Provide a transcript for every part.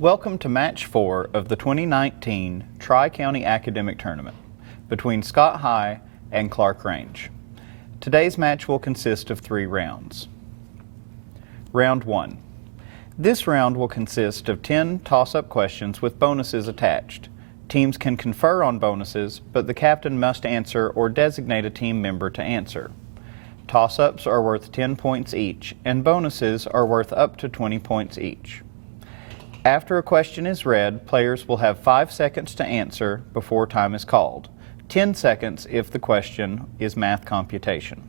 Welcome to Match 4 of the 2019 Tri-County Academic Tournament between Scott High and Clarkrange. Today's match will consist of 3 rounds. Round 1. This round will consist of 10 toss-up questions with bonuses attached. Teams can confer on bonuses, but the captain must answer or designate a team member to answer. Toss-ups are worth 10 points each, and bonuses are worth up to 20 points each. After a question is read, players will have 5 seconds to answer before time is called, 10 seconds if the question is math computation.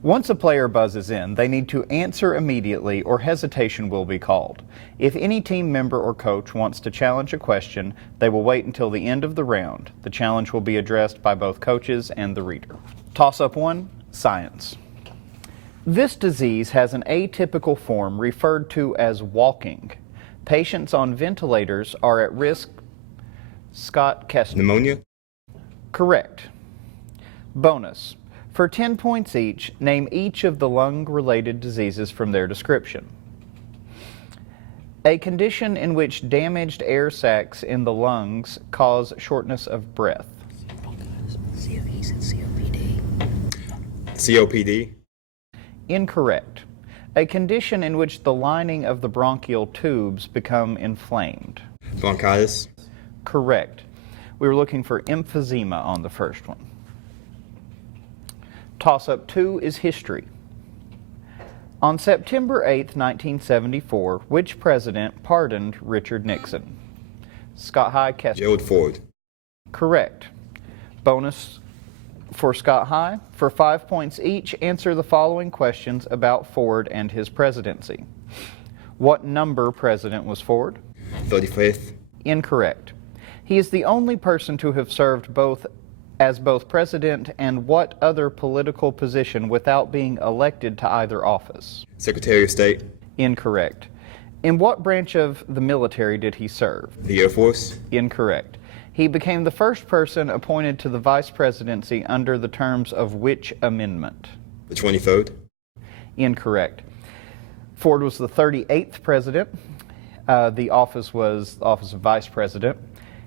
Once a player buzzes in, they need to answer immediately or hesitation will be called. If any team member or coach wants to challenge a question, they will wait until the end of the round. The challenge will be addressed by both coaches and the reader. Toss-up 1, science. This disease has an atypical form referred to as walking. Patients on ventilators are at risk. Scott Kessler. Pneumonia? Correct. Bonus. For 10 points each, name each of the lung-related diseases from their description. A condition in which damaged air sacs in the lungs cause shortness of breath. He said COPD. COPD? Incorrect. A condition in which the lining of the bronchial tubes become inflamed. Bronchitis? Correct. We were looking for emphysema on the first one. Toss-up 2 is history. On September 8, 1974, which president pardoned Richard Nixon? Scott High, Kessler. Gerald Ford. Correct. Bonus for Scott High. For 5 points each, answer the following questions about Ford and his presidency. What number president was Ford? 35th. Incorrect. He is the only person to have served as both president and what other political position without being elected to either office? Secretary of State. Incorrect. In what branch of the military did he serve? The Air Force. Incorrect. He became the first person appointed to the vice presidency under the terms of which amendment? The 23rd. Incorrect. Ford was the 38th president. The office was the office of vice president.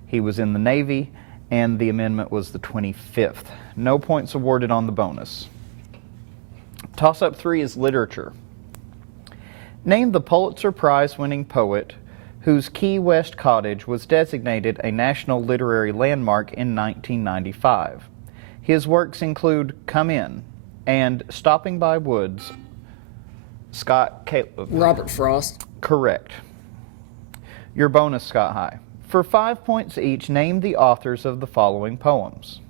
He was in the Navy, and the amendment was the 25th. No points awarded on the bonus. Toss-up 3 is literature. Name the Pulitzer Prize-winning poet whose Key West cottage was designated a National Literary Landmark in 1995. His works include Come In and Stopping by Woods. Scott Caleb. Robert Frost. Correct. Your bonus, Scott High. For 5 points each, name the authors of the following poems.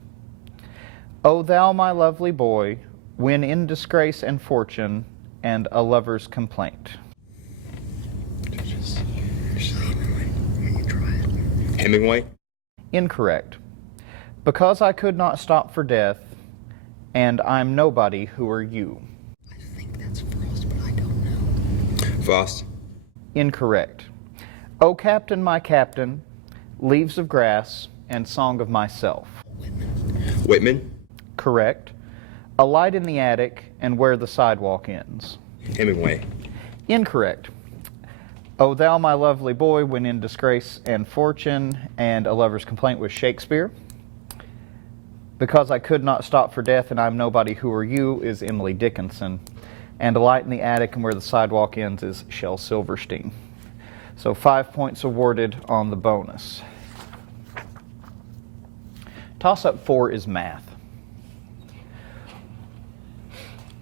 O Thou My Lovely Boy, When in Disgrace and Fortune, and A Lover's Complaint. Hemingway? Incorrect. Because I Could Not Stop for Death, and I'm Nobody, Who Are You? I think that's Frost, but I don't know. Frost? Incorrect. O Captain, My Captain, Leaves of Grass, and Song of Myself. Whitman? Correct. A Light in the Attic, and Where the Sidewalk Ends. Hemingway? Incorrect. O Thou My Lovely Boy, When in Disgrace and Fortune, and A Lover's Complaint was Shakespeare. Because I Could Not Stop for Death and I'm Nobody, Who Are You is Emily Dickinson. And A Light in the Attic and Where the Sidewalk Ends is Shel Silverstein. So 5 points awarded on the bonus. Toss-up 4 is math.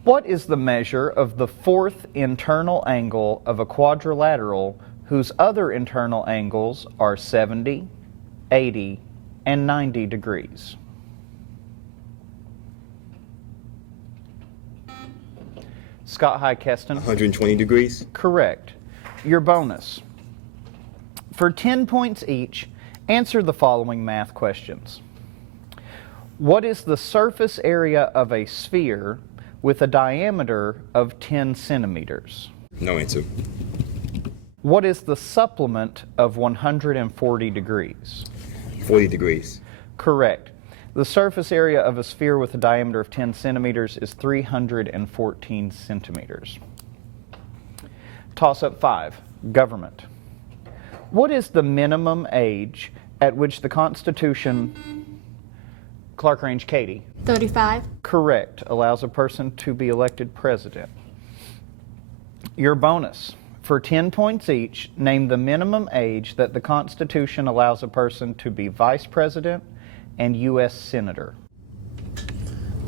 What is the measure of the fourth internal angle of a quadrilateral whose other internal angles are 70, 80, and 90 degrees? Scott High, Keston. 120 degrees. Correct. Your bonus. For 10 points each, answer the following math questions. What is the surface area of a sphere with a diameter of 10 centimeters? No answer. What is the supplement of 140 degrees? 40 degrees. Correct. The surface area of a sphere with a diameter of 10 centimeters is 314 centimeters. Toss-up 5, government. What is the minimum age at which the Constitution, Clarkrange, Katie? 35. Correct. Allows a person to be elected president. Your bonus. For 10 points each, name the minimum age that the Constitution allows a person to be vice president and U.S. senator.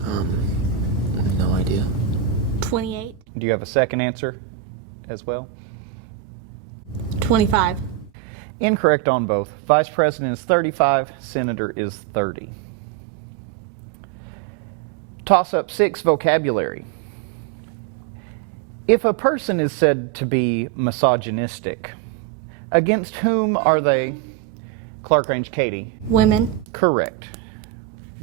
No idea. 28. Do you have a second answer as well? 25. Incorrect on both. Vice president is 35, senator is 30. Toss-up 6, vocabulary. If a person is said to be misogynistic, against whom are they? Clarkrange, Katie. Women. Correct.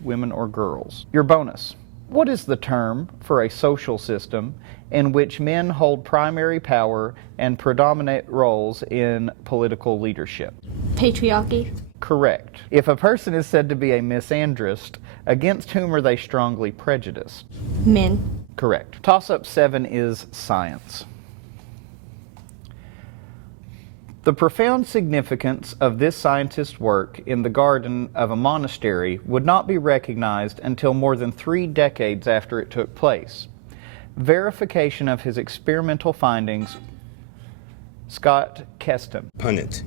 Women or girls. Your bonus. What is the term for a social system in which men hold primary power and predominant roles in political leadership? Patriarchy. Correct. If a person is said to be a misandrist, against whom are they strongly prejudiced? Men. Correct. Toss-up 7 is science. The profound significance of this scientist's work in the garden of a monastery would not be recognized until more than 3 decades after it took place. Verification of his experimental findings, Scott Keston. Punnet.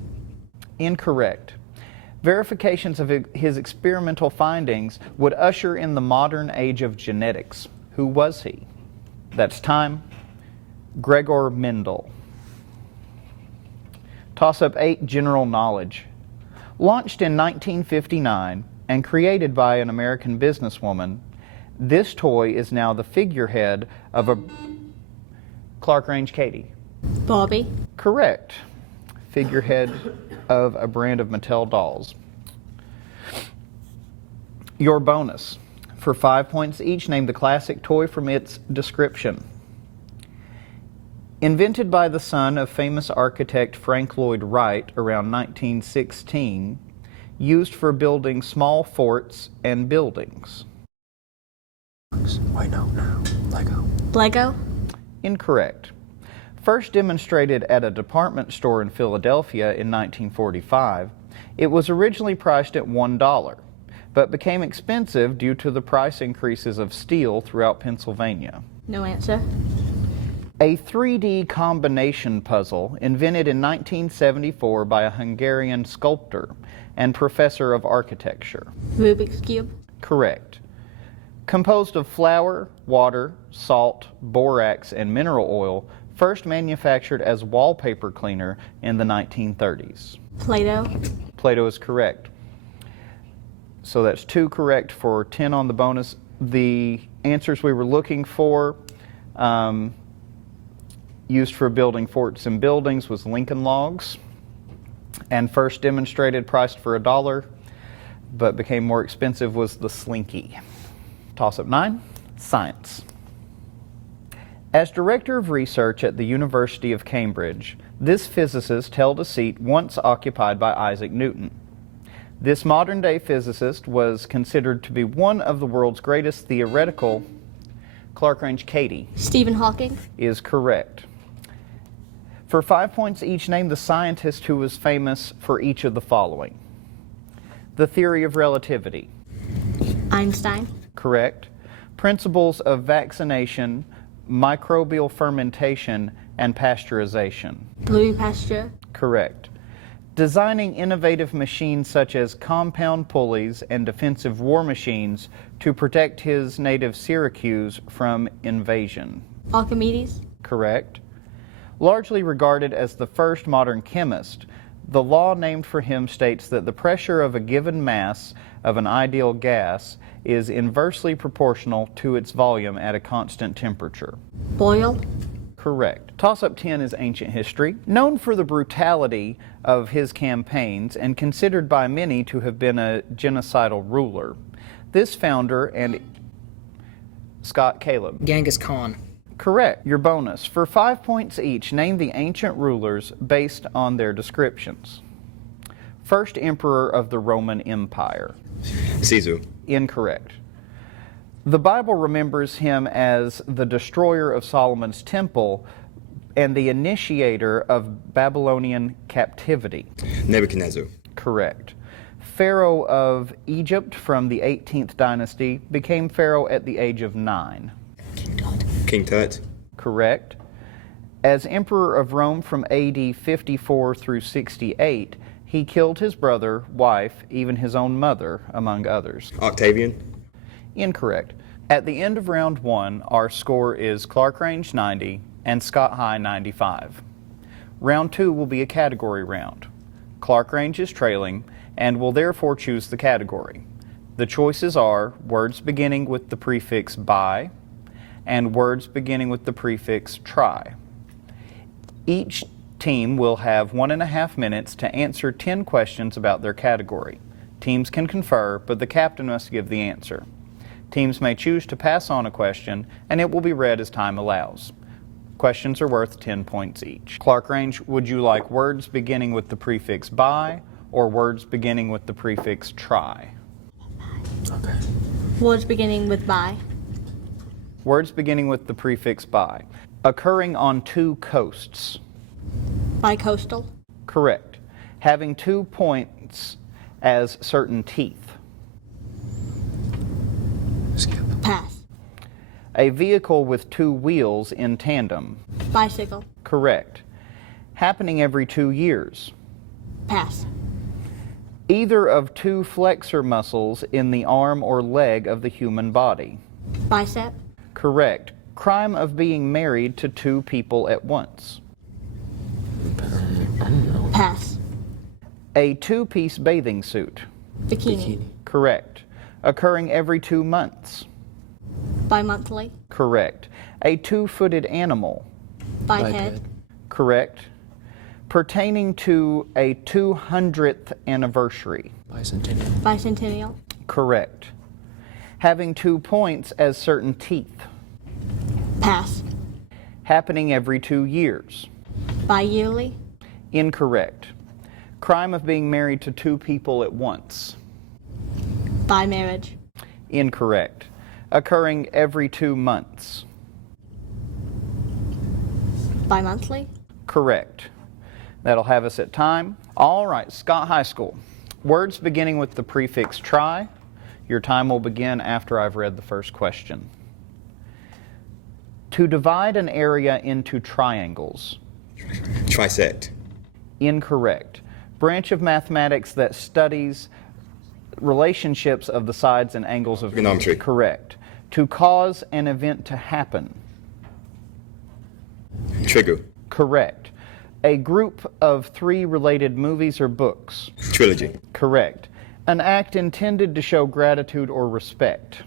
Incorrect. Verifications of his experimental findings would usher in the modern age of genetics. Who was he? That's time. Gregor Mendel. Toss-up 8, general knowledge. Launched in 1959 and created by an American businesswoman, this toy is now the figurehead of a Clarkrange, Katie. Barbie. Correct. Figurehead of a brand of Mattel dolls. Your bonus. For 5 points each, name the classic toy from its description. Invented by the son of famous architect Frank Lloyd Wright around 1916, used for building small forts and buildings. Wait, no. Lego. Lego. Incorrect. First demonstrated at a department store in Philadelphia in 1945, it was originally priced at $1, but became expensive due to the price increases of steel throughout Pennsylvania. No answer. A 3D combination puzzle invented in 1974 by a Hungarian sculptor and professor of architecture. Rubik's Cube. Correct. Composed of flour, water, salt, borax, and mineral oil, first manufactured as wallpaper cleaner in the 1930s. Play-Doh. Play-Doh is correct. So that's 2 correct for 10 on the bonus. The answers we were looking for, used for building forts and buildings, was Lincoln Logs, and first demonstrated priced for $1, but became more expensive, was the Slinky. Toss-up 9, science. As director of research at the University of Cambridge, this physicist held a seat once occupied by Isaac Newton. This modern-day physicist was considered to be one of the world's greatest theoretical. Clarkrange, Katie. Stephen Hawking. Is correct. For 5 points each, name the scientist who was famous for each of the following. The theory of relativity. Einstein. Correct. Principles of vaccination, microbial fermentation, and pasteurization. Louis Pasteur. Correct. Designing innovative machines such as compound pulleys and defensive war machines to protect his native Syracuse from invasion. Archimedes. Correct. Largely regarded as the first modern chemist, the law named for him states that the pressure of a given mass of an ideal gas is inversely proportional to its volume at a constant temperature. Boyle. Correct. Toss-up 10 is ancient history. Known for the brutality of his campaigns and considered by many to have been a genocidal ruler, this founder and Scott Caleb. Genghis Khan. Correct. Your bonus. For 5 points each, name the ancient rulers based on their descriptions. First emperor of the Roman Empire. Caesar. Incorrect. The Bible remembers him as the destroyer of Solomon's temple and the initiator of Babylonian captivity? Nebuchadnezzar. Correct. Pharaoh of Egypt from the 18th dynasty became pharaoh at the age of 9. King Tut. King Tut. Correct. As emperor of Rome from AD 54 through 68, he killed his brother, wife, even his own mother, among others. Octavian. Incorrect. At the end of round 1, our score is Clarkrange 90 and Scott High 95. Round 2 will be a category round. Clarkrange is trailing and will therefore choose the category. The choices are words beginning with the prefix by and words beginning with the prefix try. Each team will have 1.5 minutes to answer 10 questions about their category. Teams can confer, but the captain must give the answer. Teams may choose to pass on a question, and it will be read as time allows. Questions are worth 10 points each. Clarkrange, would you like words beginning with the prefix by or words beginning with the prefix try? Okay. Words beginning with by. Words beginning with the prefix by. Occurring on 2 coasts. Bicoastal. Correct. Having 2 points as certain teeth. Skip. Pass. A vehicle with 2 wheels in tandem. Bicycle. Correct. Happening every 2 years. Pass. Either of 2 flexor muscles in the arm or leg of the human body. Bicep. Correct. Crime of being married to 2 people at once. I don't know. Pass. A 2-piece bathing suit. Bikini. Correct. Occurring every 2 months. Bimonthly. Correct. A 2-footed animal. Biped. Correct. Pertaining to a 200th anniversary. Bicentennial. Bicentennial. Correct. Having 2 points as certain teeth. Pass. Happening every 2 years. Bi-yearly. Incorrect. Crime of being married to 2 people at once. Bi-marriage. Incorrect. Occurring every 2 months. Bi-monthly. Correct. That'll have us at time. All right, Scott High School. Words beginning with the prefix try. Your time will begin after I've read the first question. To divide an area into triangles. Trisect. Incorrect. Branch of mathematics that studies relationships of the sides and angles of Trigonometry. Correct. To cause an event to happen. Trigger. Correct. A group of 3 related movies or books. Trilogy. Correct. An act intended to show gratitude or respect.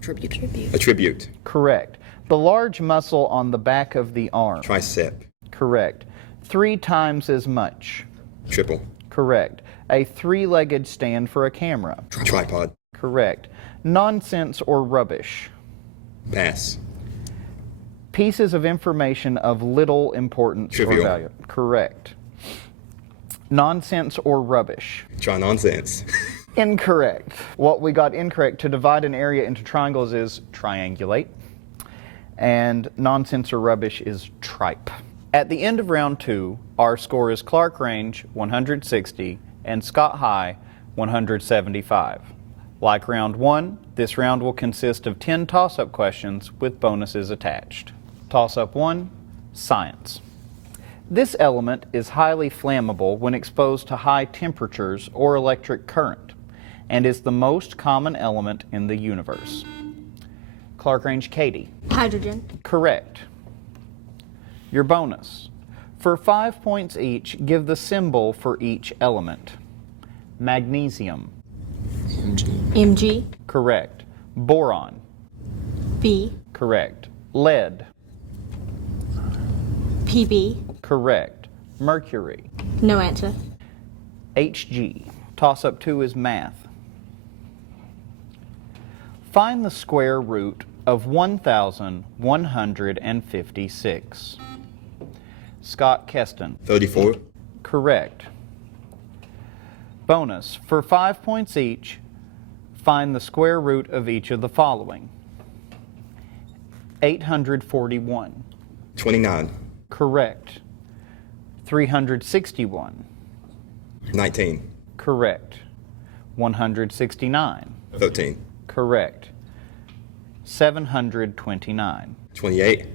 Tribute. A tribute. Correct. The large muscle on the back of the arm. Tricep. Correct. 3 times as much. Triple. Correct. A 3-legged stand for a camera. Tripod. Correct. Nonsense or rubbish. Pass. Pieces of information of little importance Trivial. or value. Correct. Nonsense or rubbish. Try nonsense. Incorrect. What we got incorrect, to divide an area into triangles, is triangulate. And nonsense or rubbish is tripe. At the end of round 2, our score is Clarkrange 160 and Scott High 175. Like round 1, this round will consist of 10 toss-up questions with bonuses attached. Toss-up 1, science. This element is highly flammable when exposed to high temperatures or electric current, and is the most common element in the universe. Clarkrange Katie. Hydrogen. Correct. Your bonus. For 5 points each, give the symbol for each element. Magnesium. MG. Mg. Correct. Boron. B. Correct. Lead. Pb. Correct. Mercury. No answer. Hg. Toss-up 2 is math. Find the square root of 1,156. Scott Keston. 34. Correct. Bonus. For 5 points each, find the square root of each of the following. 841. 29. Correct. 361. 19. Correct. 169. 13. Correct. 729. 28.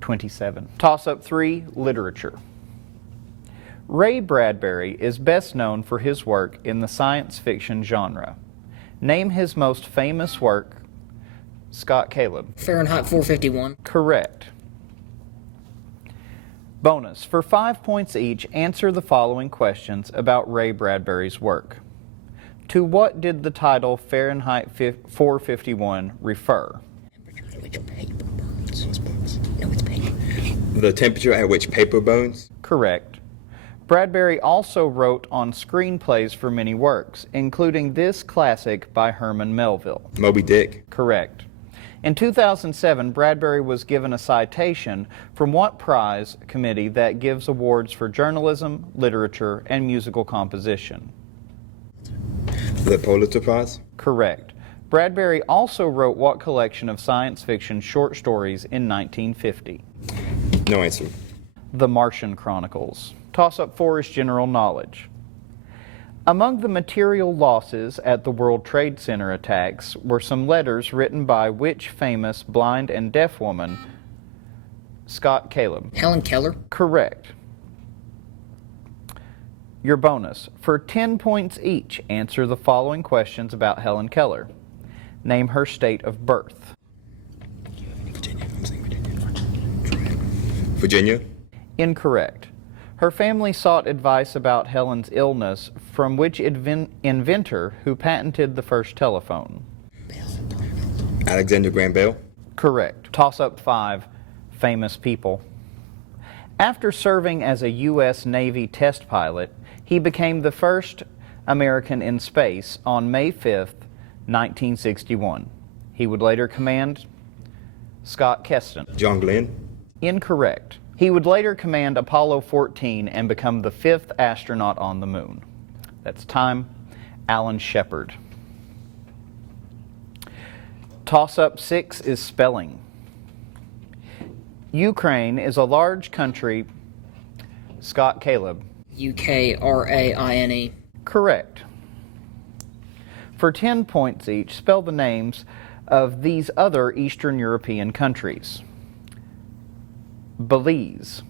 27. Toss-up 3, literature. Ray Bradbury is best known for his work in the science fiction genre. Name his most famous work. Scott Caleb. Fahrenheit 451. Correct. Bonus. For 5 points each, answer the following questions about Ray Bradbury's work. To what did the title Fahrenheit 451 refer? Temperature at which paper burns. No, it's paper. The temperature at which paper burns. Correct. Bradbury also wrote on screenplays for many works, including this classic by Herman Melville. Moby Dick. Correct. In 2007, Bradbury was given a citation from what prize committee that gives awards for journalism, literature, and musical composition? The Pulitzer Prize. Correct. Bradbury also wrote what collection of science fiction short stories in 1950? No answer. The Martian Chronicles. Toss-up 4 is general knowledge. Among the material losses at the World Trade Center attacks were some letters written by which famous blind and deaf woman? Scott Caleb. Helen Keller. Correct. Your bonus. For 10 points each, answer the following questions about Helen Keller. Name her state of birth. Virginia. I'm saying Virginia. Virginia. Incorrect. Her family sought advice about Helen's illness from which inventor who patented the first telephone? Alexander Graham Bell. Correct. Toss-up 5, famous people. After serving as a U.S. Navy test pilot, he became the first American in space on May 5th, 1961. He would later command Scott Keston. John Glenn. Incorrect. He would later command Apollo 14 and become the 5th astronaut on the moon. That's time. Alan Shepard. Toss-up 6 is spelling. Ukraine is a large country. Scott Caleb. Ukraine. Correct. For 10 points each, spell the names of these other Eastern European countries. Belize.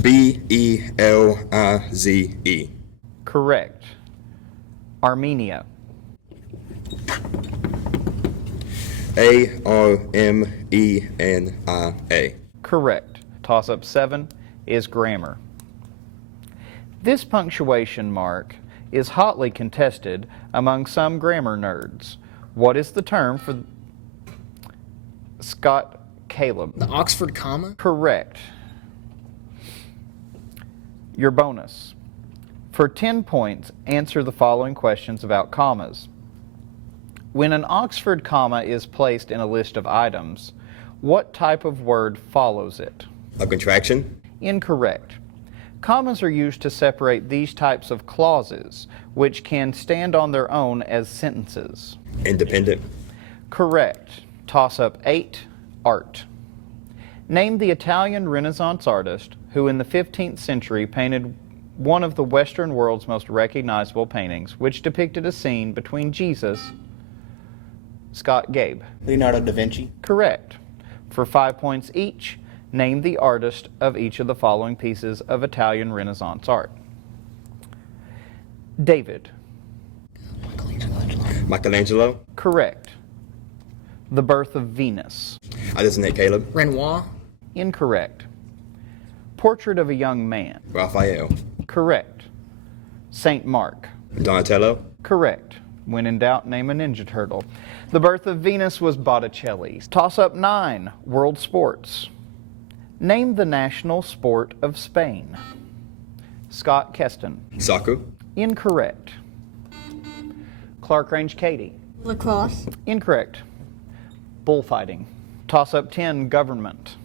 Belize. Correct. Armenia. Armenia. Correct. Toss-up 7 is grammar. This punctuation mark is hotly contested among some grammar nerds. What is the term for Scott Caleb? The Oxford comma. Correct. Your bonus. For 10 points, answer the following questions about commas. When an Oxford comma is placed in a list of items, what type of word follows it? A contraction. Incorrect. Commas are used to separate these types of clauses, which can stand on their own as sentences. Independent. Correct. Toss-up 8, art. Name the Italian Renaissance artist who in the 15th century painted one of the Western world's most recognizable paintings, which depicted a scene between Jesus. Scott Gabe. Leonardo da Vinci. Correct. For 5 points each, name the artist of each of the following pieces of Italian Renaissance art. David. Michelangelo. Correct. The Birth of Venus. I designate Caleb. Renoir. Incorrect. Portrait of a Young Man. Raphael. Correct. Saint Mark. Donatello. Correct. When in doubt, name a Ninja Turtle. The Birth of Venus was Botticelli. Toss-up 9, world sports. Name the national sport of Spain. Scott Keston. Soccer. Incorrect. Clarkrange Katie. Lacrosse. Incorrect. Bullfighting. Toss-up 10, government.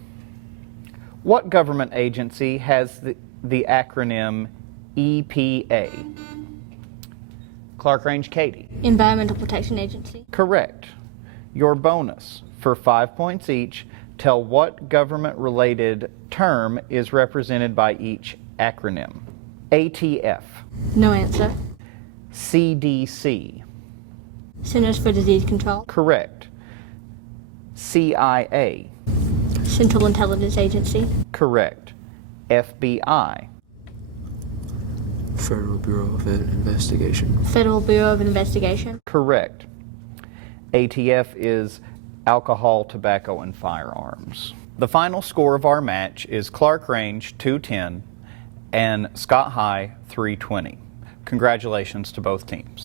What government agency has the acronym EPA? Clarkrange Katie. Environmental Protection Agency. Correct. Your bonus. For 5 points each, tell what government-related term is represented by each acronym. ATF, No answer. CDC, Centers for Disease Control. correct. CIA, Central Intelligence Agency. correct. FBI, Federal Bureau of Investigation. Federal Bureau of Investigation. correct. ATF is alcohol, tobacco, and firearms. The final score of our match is Clarkrange 210 and Scott High 320. Congratulations to both teams.